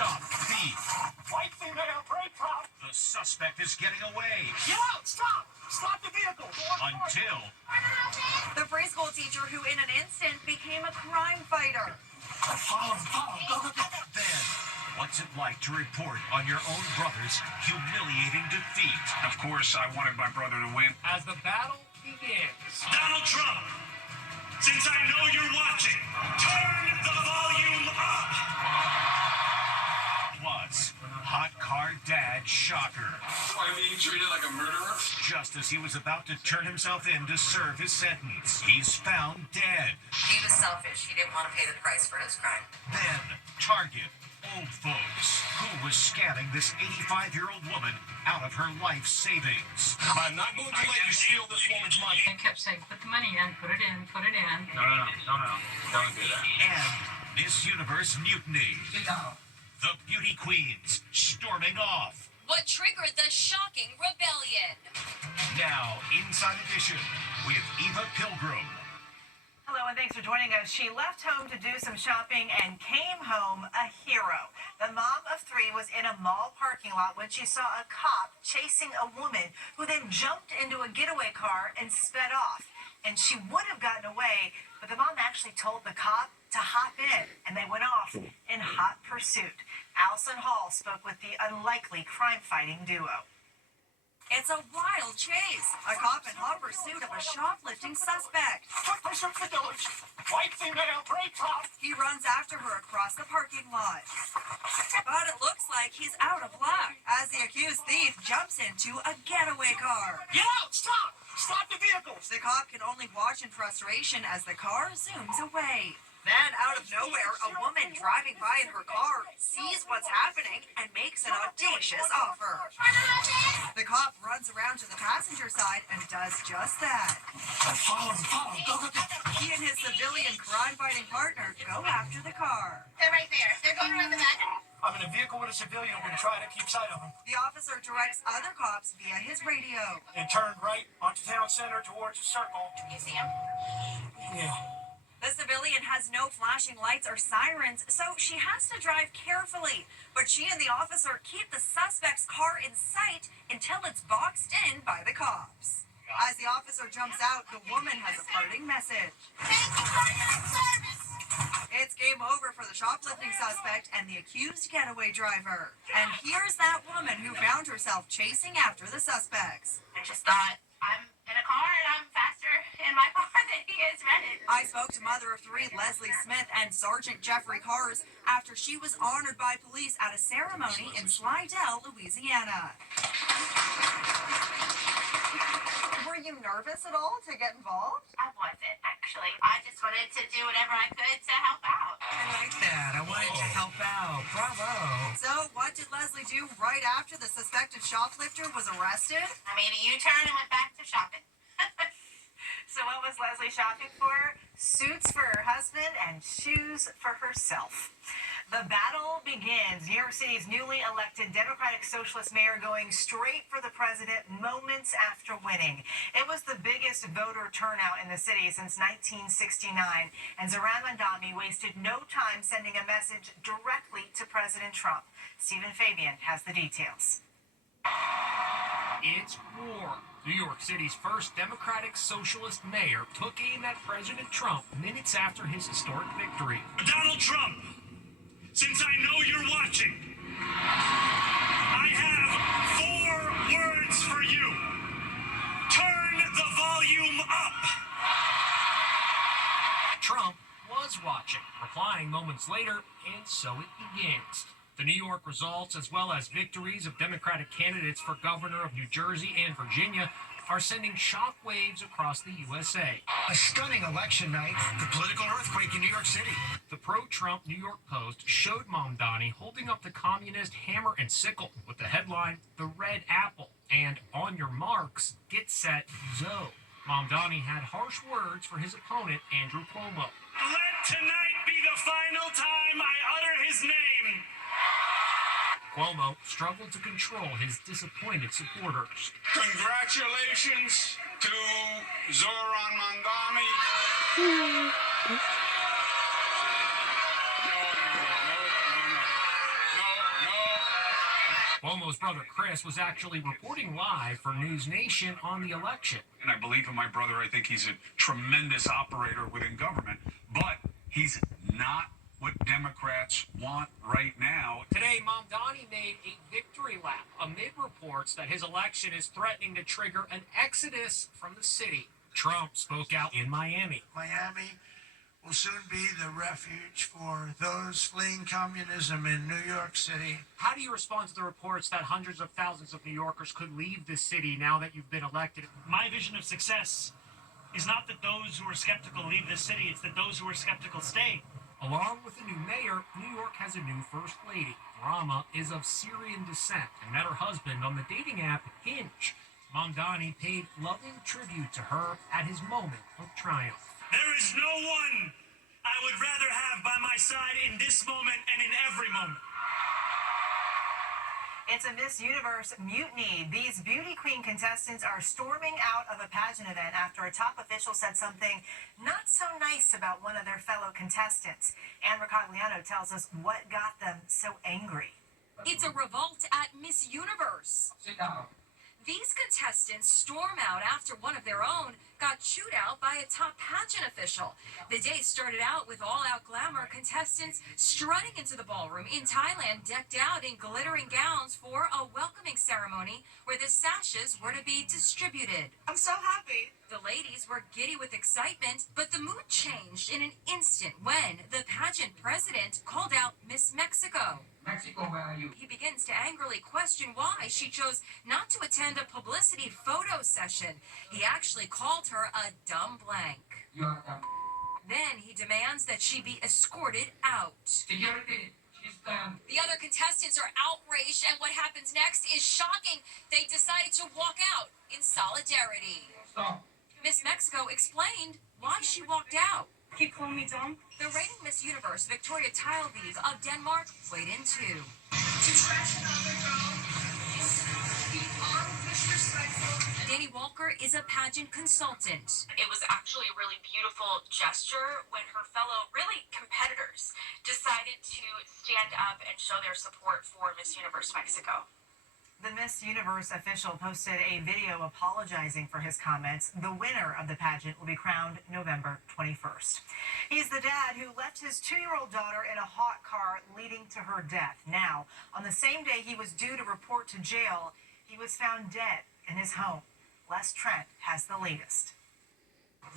Stop thief. White female, brake cop. The suspect is getting away. Get out! Stop! Stop the vehicle! Until the preschool teacher who in an instant became a crime fighter. Follow him, go, go, go. then, what's it like to report on your own brother's humiliating defeat? Of course, I wanted my brother to win. As the battle begins. Donald Trump, since I know you're watching, turn the volume up. Plus, hot car dad shocker. Why being treated like a murderer? Just as he was about to turn himself in to serve his sentence, he's found dead. He was selfish. He didn't want to pay the price for his crime. Then, Target, old folks. Who was scamming this 85-year-old woman out of her life savings? I'm not going to let you steal this woman's money. I kept saying, put the money in, put it in, put it in. No. Don't do that. And Miss Universe mutiny. The beauty queens storming off. What triggered the shocking rebellion? Now, Inside Edition with Eva Pilgrim. Hello and thanks for joining us. She left home to do some shopping and came home a hero. The mom of three was in a mall parking lot when she saw a cop chasing a woman who then jumped into a getaway car and sped off. And she would have gotten away, but the mom actually told the cop to hop in, and they went off in hot pursuit. Allison Hall spoke with the unlikely crime-fighting duo. It's a wild chase. A cop in hot pursuit of a shoplifting suspect. Quick pursuit to the village. White female, brake cop. He runs after her across the parking lot. But it looks like he's out of luck as the accused thief jumps into a getaway car. Get out! Stop! Stop the vehicle! The cop can only watch in frustration as the car zooms away. Then, out of nowhere, a woman driving by in her car sees what's happening and makes an audacious offer. The cop runs around to the passenger side and does just that. Follow him, go, go, go. He and his civilian crime-fighting partner go after the car. They're right there. They're going around the back. I'm in a vehicle with a civilian. We're going to try to keep sight of him. The officer directs other cops via his radio. And turn right onto town center towards the circle. Can you see him? Yeah. The civilian has no flashing lights or sirens, so she has to drive carefully. But she and the officer keep the suspect's car in sight until it's boxed in by the cops. As the officer jumps out, the woman has a parting message. Thank you for your service. It's game over for the shoplifting suspect and the accused getaway driver. And here's that woman who found herself chasing after the suspects. I just thought, I'm in a car and I'm faster in my car than he is rented. I spoke to mother of three Leslie Smith and Sergeant Jeffrey Cars after she was honored by police at a ceremony in Slidell, Louisiana. Were you nervous at all to get involved? I wasn't, actually. I just wanted to do whatever I could to help out. I like that. I wanted to help out. Bravo. So, what did Leslie do right after the suspected shoplifter was arrested? I made a U-turn and went back to shopping. So what was Leslie shopping for? Suits for her husband and shoes for herself. The battle begins. New York City's newly elected Democratic Socialist mayor going straight for the president moments after winning. It was the biggest voter turnout in the city since 1969, and Zohran Mamdani wasted no time sending a message directly to President Trump. Stephen Fabian has the details. It's war. New York City's first Democratic Socialist mayor took aim at President Trump minutes after his historic victory. Donald Trump, since I know you're watching, I have 4 words for you. Turn the volume up. Trump was watching, replying moments later, and so it begins. The New York results, as well as victories of Democratic candidates for governor of New Jersey and Virginia, are sending shockwaves across the USA. A stunning election night. The political earthquake in New York City. The pro-Trump New York Post showed Mamdani holding up the communist hammer and sickle with the headline, "The Red Apple," and "On your marks, get set, zo." Mamdani had harsh words for his opponent, Andrew Cuomo. Let tonight be the final time I utter his name. Cuomo struggled to control his disappointed supporters. Congratulations to Zohran Mamdani. No. Cuomo's brother Chris was actually reporting live for News Nation on the election. And I believe in my brother. I think he's a tremendous operator within government, but he's not what Democrats want right now. Today, Mamdani made a victory lap amid reports that his election is threatening to trigger an exodus from the city. Trump spoke out in Miami. Miami will soon be the refuge for those fleeing communism in New York City. How do you respond to the reports that hundreds of thousands of New Yorkers could leave the city now that you've been elected? My vision of success is not that those who are skeptical leave this city, it's that those who are skeptical stay. Along with the new mayor, New York has a new first lady. Rama is of Syrian descent and met her husband on the dating app Hinge. Mamdani paid loving tribute to her at his moment of triumph. There is no one I would rather have by my side in this moment and in every moment. It's a Miss Universe mutiny. These beauty queen contestants are storming out of a pageant event after a top official said something not so nice about one of their fellow contestants. Anne Ricogliano tells us what got them so angry. It's a revolt at Miss Universe. Sit down. These contestants storm out after one of their own got chewed out by a top pageant official. The day started out with all-out glamour contestants strutting into the ballroom in Thailand, decked out in glittering gowns for a welcoming ceremony where the sashes were to be distributed. I'm so happy. The ladies were giddy with excitement, but the mood changed in an instant when the pageant president called out Miss Mexico. Mexico, where are you? He begins to angrily question why she chose not to attend a publicity photo session. He actually called her a dumb blank. You are the Then he demands that she be escorted out. security. She's The other contestants are outraged, and what happens next is shocking. They decided to walk out in solidarity. stop. Miss Mexico explained why she walked out. Keep calling me dumb. The reigning Miss Universe, Victoria Teilvig of Denmark, weighed in too. To trash another girl is beyond disrespectful. Danny Walker is a pageant consultant. It was actually a really beautiful gesture when her fellow, really, competitors decided to stand up and show their support for Miss Universe Mexico. The Miss Universe official posted a video apologizing for his comments. The winner of the pageant will be crowned November 21st. He's the dad who left his 2-year-old daughter in a hot car, leading to her death. Now, on the same day he was due to report to jail, he was found dead in his home. Les Trent has the latest.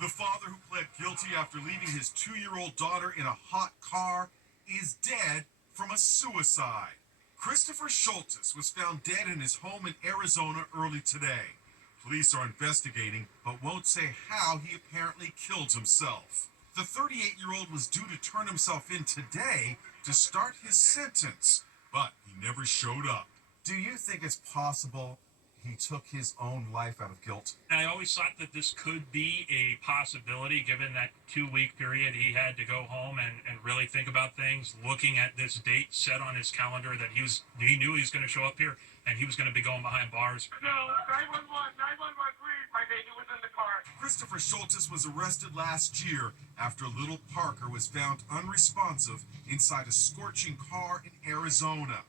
The father who pled guilty after leaving his 2-year-old daughter in a hot car is dead from a suicide. Christopher Schultes was found dead in his home in Arizona early today. Police are investigating, but won't say how he apparently killed himself. The 38-year-old was due to turn himself in today to start his sentence, but he never showed up. Do you think it's possible he took his own life out of guilt? I always thought that this could be a possibility given that 2-week period he had to go home and really think about things, looking at this date set on his calendar that he knew he was going to show up here and he was going to be going behind bars. No, 911, 911, please. My baby was in the car. Christopher Schultes was arrested last year after little Parker was found unresponsive inside a scorching car in Arizona.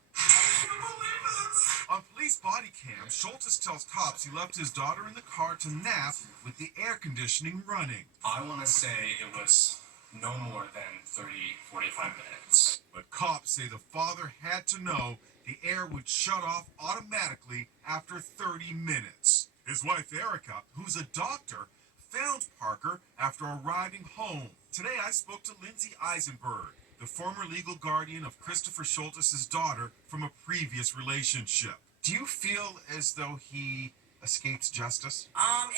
On police body cam, Schultes tells cops he left his daughter in the car to nap with the air conditioning running. I want to say it was no more than 30, 45 minutes. But cops say the father had to know the air would shut off automatically after 30 minutes. His wife Erica, who's a doctor, found Parker after arriving home. Today I spoke to Lindsay Eisenberg, the former legal guardian of Christopher Schultes' daughter from a previous relationship. Do you feel as though he escaped justice?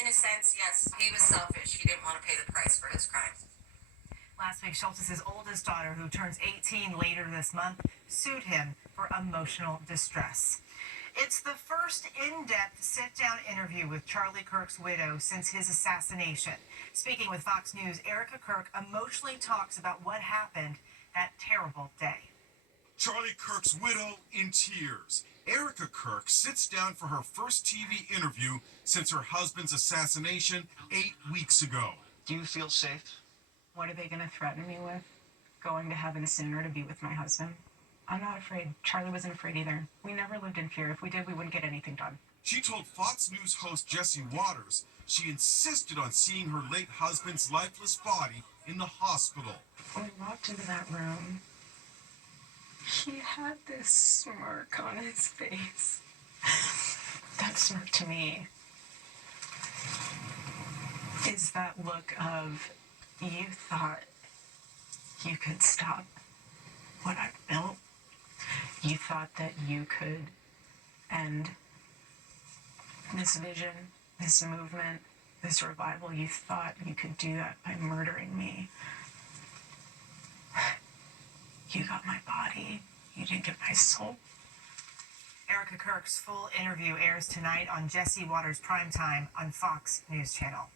In a sense, yes. He was selfish. He didn't want to pay the price for his crimes. Last week, Schultes' oldest daughter, who turns 18 later this month, sued him for emotional distress. It's the first in-depth sit-down interview with Charlie Kirk's widow since his assassination. Speaking with Fox News, Erica Kirk emotionally talks about what happened that terrible day. Charlie Kirk's widow in tears. Erica Kirk sits down for her first TV interview since her husband's assassination 8 weeks ago. Do you feel safe? What are they going to threaten me with? Going to heaven sooner to be with my husband? I'm not afraid. Charlie wasn't afraid either. We never lived in fear. If we did, we wouldn't get anything done. She told Fox News host Jesse Waters she insisted on seeing her late husband's lifeless body in the hospital. When we walked into that room, he had this smirk on his face. That smirk to me is that look of, you thought you could stop what I've built. You thought that you could end this vision, this movement, this revival. You thought you could do that by murdering me. You got my body. You didn't get my soul. Erica Kirk's full interview airs tonight on Jesse Waters Primetime on Fox News Channel.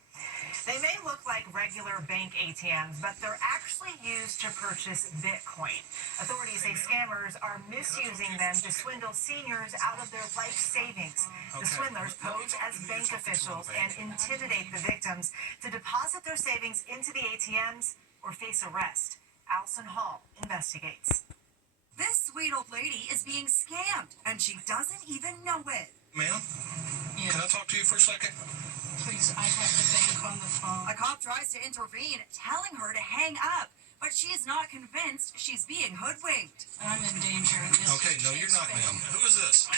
They may look like regular bank ATMs, but they're actually used to purchase Bitcoin. Authorities say scammers are misusing them to swindle seniors out of their life savings. The swindlers pose as bank officials and intimidate the victims to deposit their savings into the ATMs or face arrest. Alison Hall investigates. This sweet old lady is being scammed, and she doesn't even know it. Ma'am? Yes. Can I talk to you for a second? Please, I have the bank on the phone. A cop tries to intervene, telling her to hang up, but she's not convinced she's being hoodwinked. I'm in danger. Okay, no, you're not, ma'am. Who is this?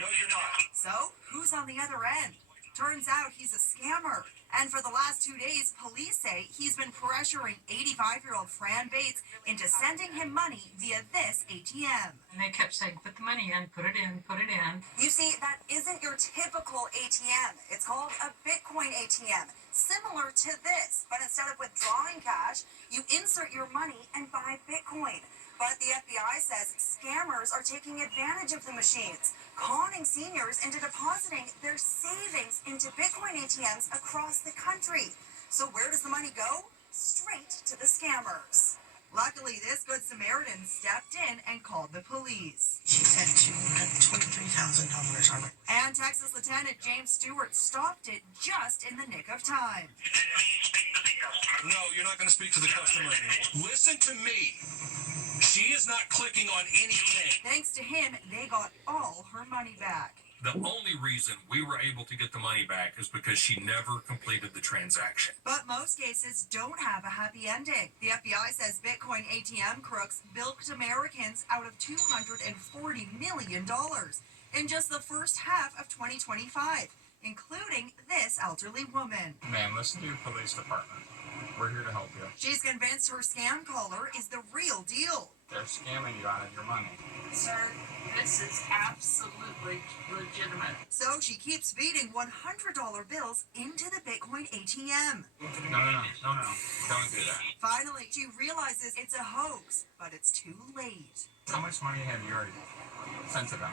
No, you're not. So, who's on the other end? Turns out he's a scammer. And for the last 2 days, police say he's been pressuring 85-year-old Fran Bates into sending him money via this ATM. And they kept saying, put the money in, put it in, put it in. You see, that isn't your typical ATM. It's called a Bitcoin ATM, similar to this. But instead of withdrawing cash, you insert your money and buy Bitcoin. But the FBI says scammers are taking advantage of the machines, conning seniors into depositing their savings into Bitcoin ATMs across the country. So where does the money go? Straight to the scammers. Luckily, this Good Samaritan stepped in and called the police. She said she had $23,000 on it. And Texas Lieutenant James Stewart stopped it just in the nick of time. No, you're not going to speak to the customer anymore. Listen to me. She is not clicking on anything. Thanks to him, they got all her money back. The only reason we were able to get the money back is because she never completed the transaction. But most cases don't have a happy ending. The FBI says Bitcoin ATM crooks bilked Americans out of $240 million in just the first half of 2025, including this elderly woman. Ma'am, listen to your police department. We're here to help you. She's convinced her scam caller is the real deal. They're scamming you out of your money. Sir, this is absolutely legitimate. So she keeps feeding $100 bills into the Bitcoin ATM. No. Don't do that. Finally, she realizes it's a hoax, but it's too late. How much money have you already sent to them?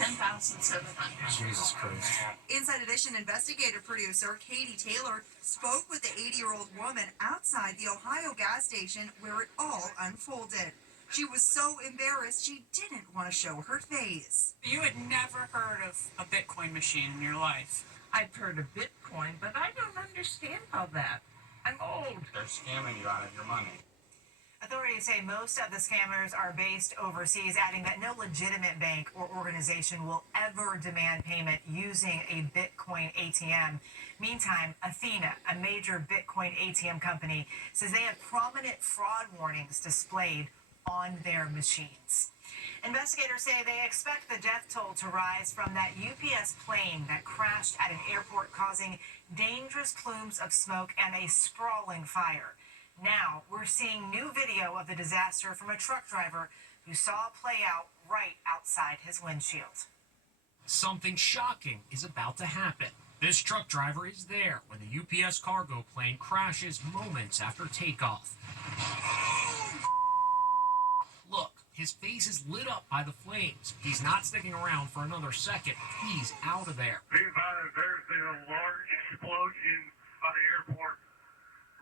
10,700. Jesus Christ. Inside Edition investigative producer Katie Taylor spoke with the 80-year-old woman outside the Ohio gas station where it all unfolded. She was so embarrassed she didn't want to show her face. You had never heard of a Bitcoin machine in your life. I've heard of Bitcoin, but I don't understand all that. I'm old. They're scamming you out of your money. Authorities say most of the scammers are based overseas, adding that no legitimate bank or organization will ever demand payment using a Bitcoin ATM. Meantime, Athena, a major Bitcoin ATM company, says they have prominent fraud warnings displayed on their machines. Investigators say they expect the death toll to rise from that UPS plane that crashed at an airport, causing dangerous plumes of smoke and a sprawling fire. Now, we're seeing new video of the disaster from a truck driver who saw it play out right outside his windshield. Something shocking is about to happen. This truck driver is there when the UPS cargo plane crashes moments after takeoff. Look, his face is lit up by the flames. He's not sticking around for another second. He's out of there. There's been a large explosion by the airport.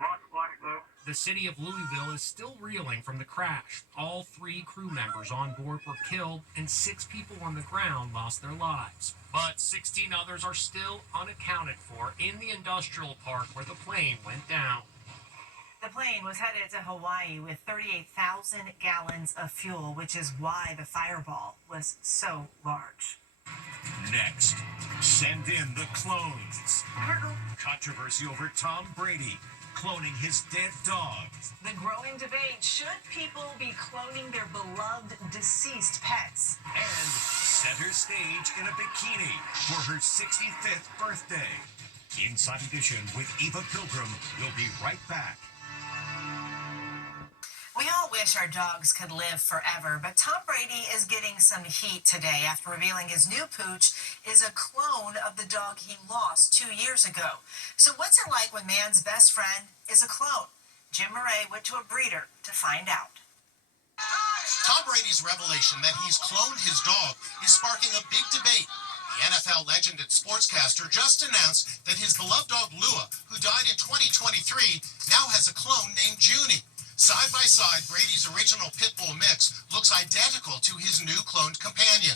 Lots of black smoke. The city of Louisville is still reeling from the crash. All 3 crew members on board were killed, and 6 people on the ground lost their lives. But 16 others are still unaccounted for in the industrial park where the plane went down. The plane was headed to Hawaii with 38,000 gallons of fuel, which is why the fireball was so large. Next, send in the clones. Controversy over Tom Brady cloning his dead dog. The growing debate, should people be cloning their beloved deceased pets? And center stage in a bikini for her 65th birthday. Inside Edition with Eva Pilgrim will be right back. We all wish our dogs could live forever, but Tom Brady is getting some heat today after revealing his new pooch is a clone of the dog he lost 2 years ago. So what's it like when man's best friend is a clone? Jim Murray went to a breeder to find out. Tom Brady's revelation that he's cloned his dog is sparking a big debate. The NFL legend and sportscaster just announced that his beloved dog Lua, who died in 2023, now has a clone named Junie. Side by side, Brady's original pit bull mix looks identical to his new cloned companion.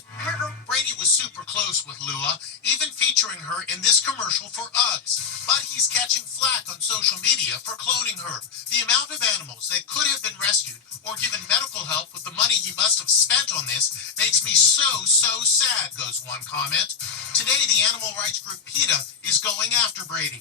Brady was super close with Lua, even featuring her in this commercial for Uggs. But he's catching flack on social media for cloning her. The amount of animals that could have been rescued or given medical help with the money he must have spent on this makes me so sad, goes one comment. Today, the animal rights group PETA is going after Brady.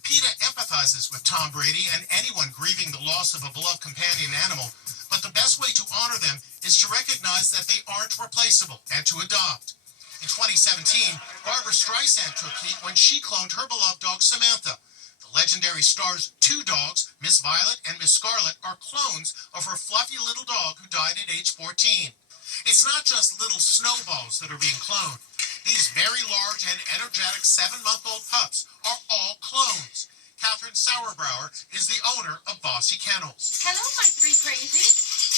PETA empathizes with Tom Brady and anyone grieving the loss of a beloved companion animal, but the best way to honor them is to recognize that they aren't replaceable and to adopt. In 2017, Barbra Streisand took heat when she cloned her beloved dog Samantha. The legendary star's two dogs, Miss Violet and Miss Scarlet, are clones of her fluffy little dog who died at age 14. It's not just little snowballs that are being cloned. These very large and energetic 7-month-old pups are all clones. Catherine Sauerbauer is the owner of Bossy Kennels. Hello, my three crazy.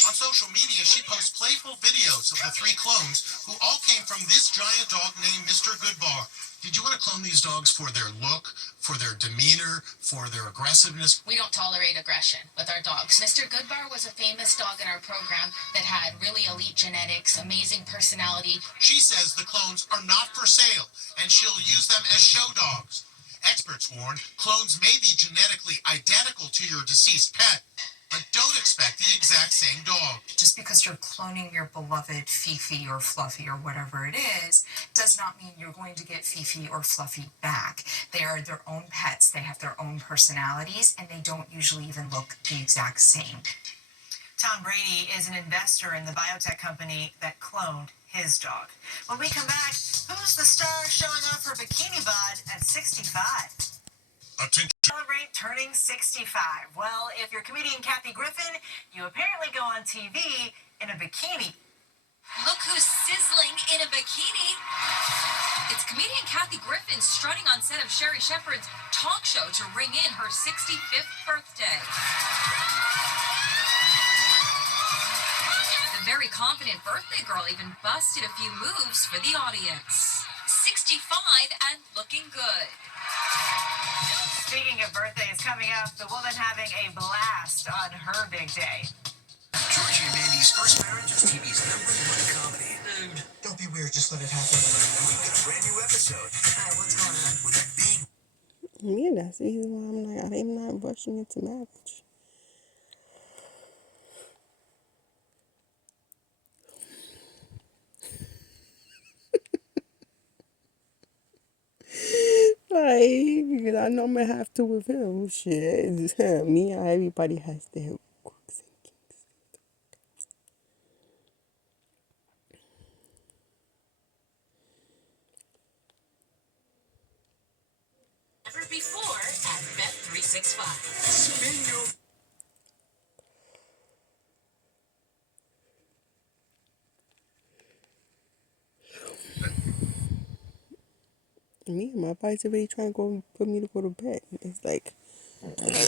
On social media, she posts playful videos of the three clones who all came from this giant dog named Mr. Goodbar. Did you want to clone these dogs for their look, for their demeanor, for their aggressiveness? We don't tolerate aggression with our dogs. Mr. Goodbar was a famous dog in our program that had really elite genetics, amazing personality. She says the clones are not for sale, and she'll use them as show dogs. Experts warn clones may be genetically identical to your deceased pet, but don't expect the exact same dog. Just because you're cloning your beloved Fifi or Fluffy or whatever it is, does not mean you're going to get Fifi or Fluffy back. They are their own pets, they have their own personalities, and they don't usually even look the exact same. Tom Brady is an investor in the biotech company that cloned his dog. When we come back, who's the star showing off her bikini bod at 65? Attention. Celebrate turning 65. Well, if you're comedian Kathy Griffin, you apparently go on TV in a bikini. Look who's sizzling in a bikini. It's comedian Kathy Griffin strutting on set of Sherry Shepherd's talk show to ring in her 65th birthday. The very confident birthday girl even busted a few moves for the audience. 65 and looking good. Speaking of birthdays coming up, the woman having a blast on her big day. Georgie and Mandy's First Marriage is TV's #1 comedy. Dude, don't be weird, just let it happen. We've got a brand new episode. Hi, what's going on? With a big... Yeah, that's the reason why I'm not rushing into marriage. Like, because I know I'm gonna have to with him. Shit, it's him. Me and everybody has their quirks and kinks. Never before at Bet365. Spin your... Me and my body's already trying to go put me to go to bed. It's like 100% deposit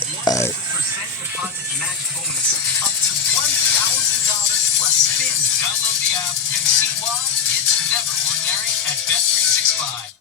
match bonus up to $1,000 plus spins. Download the app and see why it's never ordinary at Bet365.